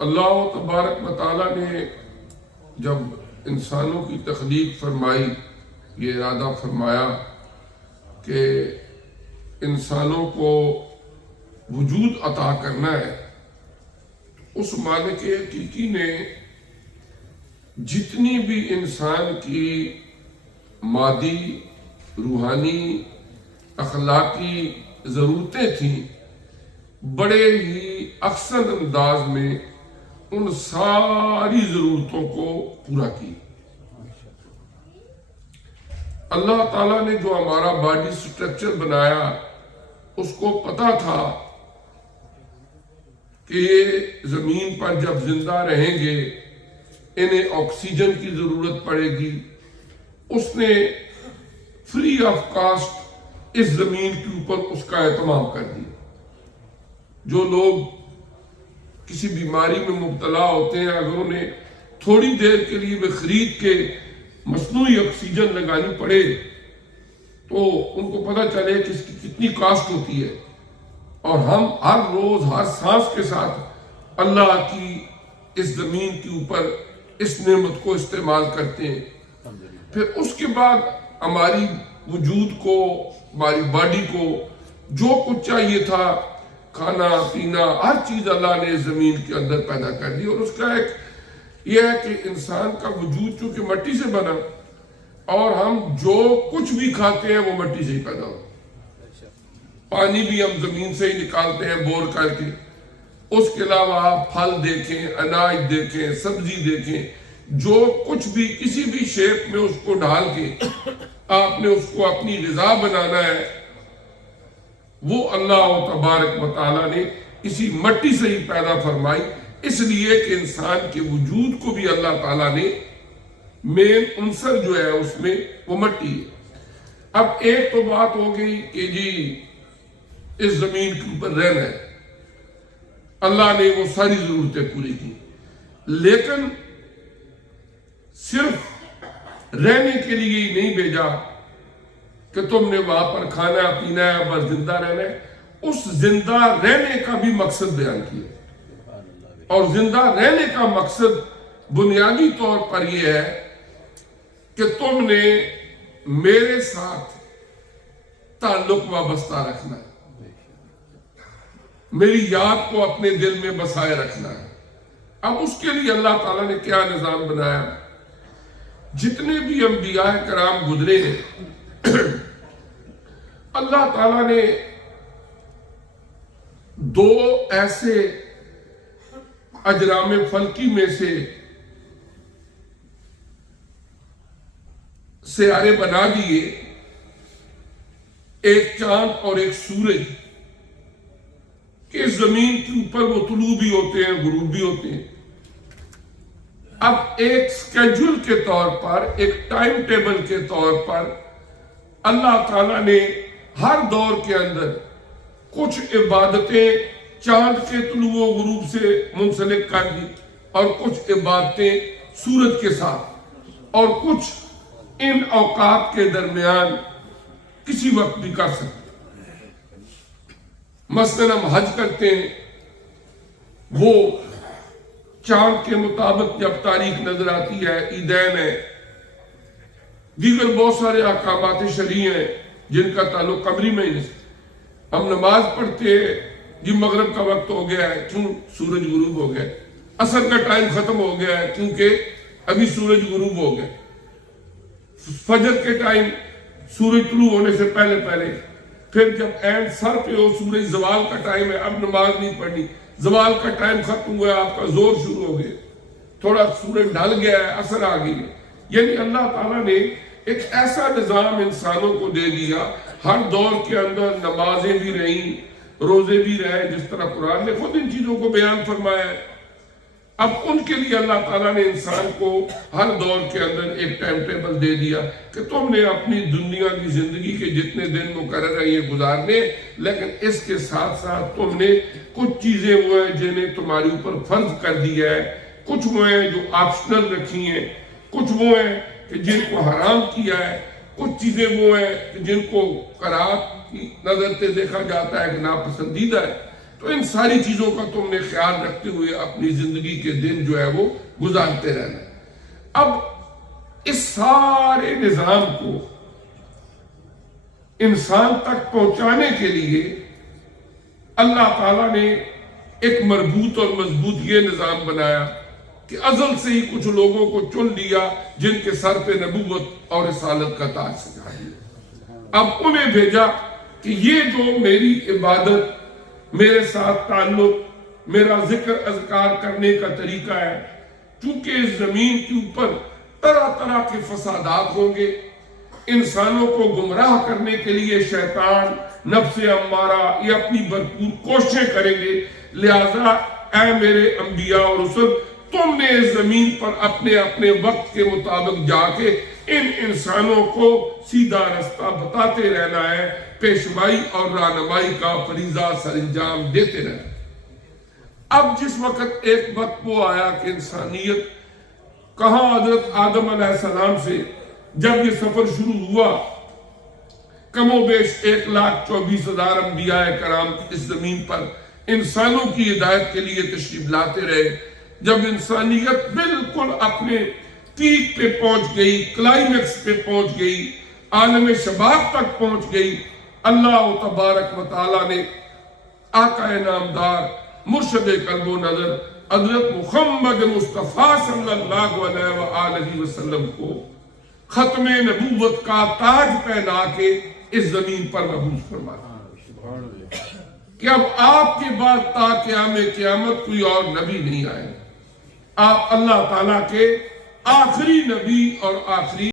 اللہ تبارک و تعالیٰ نے جب انسانوں کی تخلیق فرمائی، یہ ارادہ فرمایا کہ انسانوں کو وجود عطا کرنا ہے، اس مالک حقیقی نے جتنی بھی انسان کی مادی، روحانی، اخلاقی ضرورتیں تھیں، بڑے ہی احسن انداز میں ان ساری ضرورتوں کو پورا کی۔ اللہ تعالیٰ نے جو ہمارا باڈی سٹرکچر بنایا، اس کو پتا تھا کہ یہ زمین پر جب زندہ رہیں گے انہیں آکسیجن کی ضرورت پڑے گی۔ اس نے فری آف کاسٹ اس زمین کے اوپر اس کا اہتمام کر دیا۔ جو لوگ کسی بیماری میں مبتلا ہوتے ہیں، اگر انہیں تھوڑی دیر کے لیے وہ خرید کے مصنوعی آکسیجن لگانی پڑے تو ان کو پتہ چلے کہ اس کی کتنی کاسٹ ہوتی ہے، اور ہم ہر روز ہر سانس کے ساتھ اللہ کی اس زمین کے اوپر اس نعمت کو استعمال کرتے ہیں۔ پھر اس کے بعد ہماری وجود کو، ہماری باڈی کو جو کچھ چاہیے تھا، کھانا پینا، ہر چیز اللہ نے زمین کے اندر پیدا کر دی۔ اور اس کا ایک یہ ہے کہ انسان کا وجود چونکہ مٹی سے بنا، اور ہم جو کچھ بھی کھاتے ہیں وہ مٹی سے ہی پیدا ہو۔ پانی بھی ہم زمین سے ہی نکالتے ہیں بور کر کے۔ اس کے علاوہ آپ پھل دیکھیں، اناج دیکھیں، سبزی دیکھیں، جو کچھ بھی کسی بھی شیپ میں اس کو ڈال کے آپ نے اس کو اپنی غذا بنانا ہے، وہ اللہ تبارک و تعالیٰ نے اسی مٹی سے ہی پیدا فرمائی، اس لیے کہ انسان کے وجود کو بھی اللہ تعالیٰ نے مین عنصر جو ہے اس میں وہ مٹی ہے۔ اب ایک تو بات ہو گئی کہ جی اس زمین کے اوپر رہنا ہے، اللہ نے وہ ساری ضرورتیں پوری کی، لیکن صرف رہنے کے لیے ہی نہیں بھیجا کہ تم نے وہاں پر کھانا پینا ہے، بس زندہ رہنا ہے۔ اس زندہ رہنے کا بھی مقصد بیان کیا، اور زندہ رہنے کا مقصد بنیادی طور پر یہ ہے کہ تم نے میرے ساتھ تعلق وابستہ رکھنا ہے، میری یاد کو اپنے دل میں بسائے رکھنا ہے۔ اب اس کے لیے اللہ تعالیٰ نے کیا نظام بنایا؟ جتنے بھی انبیاء کرام گزرے ہیں، اللہ تعالیٰ نے دو ایسے اجرام فلکی میں سے سیارے بنا دیے، ایک چاند اور ایک سورج، کہ زمین کے اوپر وہ طلوع بھی ہوتے ہیں، غروب بھی ہوتے ہیں۔ اب ایک سکیجول کے طور پر، ایک ٹائم ٹیبل کے طور پر اللہ تعالیٰ نے ہر دور کے اندر کچھ عبادتیں چاند کے طلوع و غروب سے منسلک کر دی، اور کچھ عبادتیں سورج کے ساتھ، اور کچھ ان اوقات کے درمیان کسی وقت بھی کر سکتے۔ مثلاً ہم حج کرتے ہیں، وہ چاند کے مطابق جب تاریخ نظر آتی ہے، عیدین ہے، دیگر بہت سارے احکامات شرعی ہیں جن کا تعلق قمری مہینے سے۔ ہم نماز پڑھتے ہیں، جی مغرب کا وقت ہو گیا ہے، کیوں؟ سورج غروب ہو گیا۔ عصر کا ٹائم ختم ہو گیا ہے، کیونکہ ابھی سورج غروب ہو گیا۔ فجر کے ٹائم سورج طلوع ہونے سے پہلے پہلے، پھر جب اینڈ سر پہ ہو سورج زوال کا ٹائم ہے، اب نماز نہیں پڑھنی، زوال کا ٹائم ختم ہوا ہے، آپ کا زور شروع ہو گیا، تھوڑا سورج ڈھل گیا ہے، عصر آ گئی ہے۔ یعنی اللہ تعالیٰ نے ایک ایسا نظام انسانوں کو دے دیا، ہر دور کے اندر نمازیں بھی رہیں، روزے بھی رہے، جس طرح قرآن نے خود ان چیزوں کو بیان فرمایا ہے۔ اب ان کے لیے اللہ تعالیٰ نے انسان کو ہر دور کے اندر ایک ٹائم ٹیبل دے دیا کہ تم نے اپنی دنیا کی زندگی کے جتنے دن مقرر ہیں یہ گزارنے، لیکن اس کے ساتھ ساتھ تم نے کچھ چیزیں وہ ہیں جنہیں تمہارے اوپر فرض کر دیا ہے، کچھ وہ ہیں جو آپشنل رکھی ہیں، کچھ وہ ہیں کہ جن کو حرام کیا ہے، کچھ چیزیں وہ ہیں کہ جن کو قرآن کی نظر سے دیکھا جاتا ہے کہ ناپسندیدہ ہے۔ تو ان ساری چیزوں کا تم نے خیال رکھتے ہوئے اپنی زندگی کے دن جو ہے وہ گزارتے رہنا ہے۔ اب اس سارے نظام کو انسان تک پہنچانے کے لیے اللہ تعالیٰ نے ایک مربوط اور مضبوط یہ نظام بنایا کہ ازل سے ہی کچھ لوگوں کو چن لیا جن کے سر پہ نبوت اور رسالت کا تاج سجا دیا۔ اب انہیں بھیجا کہ یہ جو میری عبادت، میرے ساتھ تعلق، میرا ذکر اذکار کرنے کا طریقہ ہے، چونکہ اس زمین کے اوپر طرح طرح کے فسادات ہوں گے، انسانوں کو گمراہ کرنے کے لیے شیطان، نفس امارہ یہ اپنی بھرپور کوششیں کریں گے، لہذا اے میرے انبیاء اور رسل، تم نے اس زمین پر اپنے اپنے وقت کے مطابق جا کے ان انسانوں کو سیدھا رستہ بتاتے رہنا ہے، پیشوائی اور رہنمائی کا فریضہ سر انجام دیتے رہنا۔ اب جس وقت ایک وقت وہ آیا کہ انسانیت کہاں حضرت آدم علیہ السلام سے جب یہ سفر شروع ہوا، کم و بیش 1,24,000 انبیاء کرام اس زمین پر انسانوں کی ہدایت کے لیے تشریف لاتے رہے۔ جب انسانیت بالکل اپنے پیک پہ پہنچ گئی، کلائمیکس پہ پہنچ گئی، عالم شباب تک پہنچ گئی، اللہ تبارک و تعالیٰ نے آقا نامدار، مرشد قلب و نظر حضرت محمد مصطفیٰ صلی اللہ علیہ وآلہ وسلم کو ختم نبوت کا تاج پہنا کے اس زمین پر مبعوث فرمایا کہ اب آپ کے بعد تا قیام قیامت کوئی اور نبی نہیں آئے، آپ اللہ تعالیٰ کے آخری نبی اور آخری